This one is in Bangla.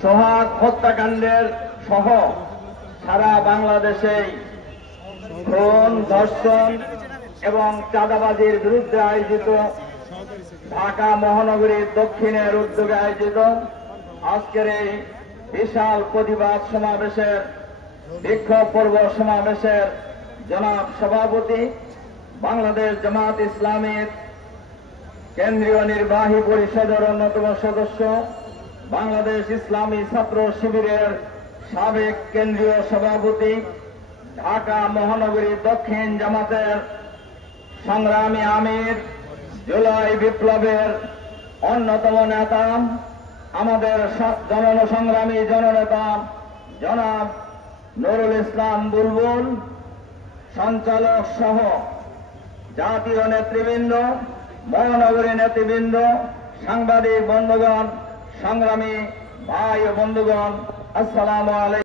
সোহাগ হত্যাকাণ্ডের সহ সারা বাংলাদেশে খুন, ধর্ষণ এবং চাঁদাবাজির বিরুদ্ধে আয়োজিত ঢাকা মহানগরীর দক্ষিণের উদ্যোগে আয়োজিত আজকের এই বিশাল প্রতিবাদ সমাবেশের বিক্ষোভ পর্ব সমাবেশের জনাব সভাপতি, বাংলাদেশ জামাত ইসলামীর কেন্দ্রীয় নির্বাহী পরিষদের অন্যতম সদস্য, বাংলাদেশ ইসলামী ছাত্র শিবিরের সাবেক কেন্দ্রীয় সভাপতি, ঢাকা মহানগরী দক্ষিণ জামাতের সংগ্রামী আমির, জুলাই বিপ্লবের অন্যতম নেতা, আমাদের জনসংগ্রামী জননেতা জনাব নুরুল ইসলাম বুলবুল, সঞ্চালক সহ জাতীয় নেতৃবৃন্দ, মহানগরী নেতৃবৃন্দ, সাংবাদিক বন্ধুগণ, সংগ্রামী ভাই ও বন্ধুগণ, আসসালামু আলাইকুম।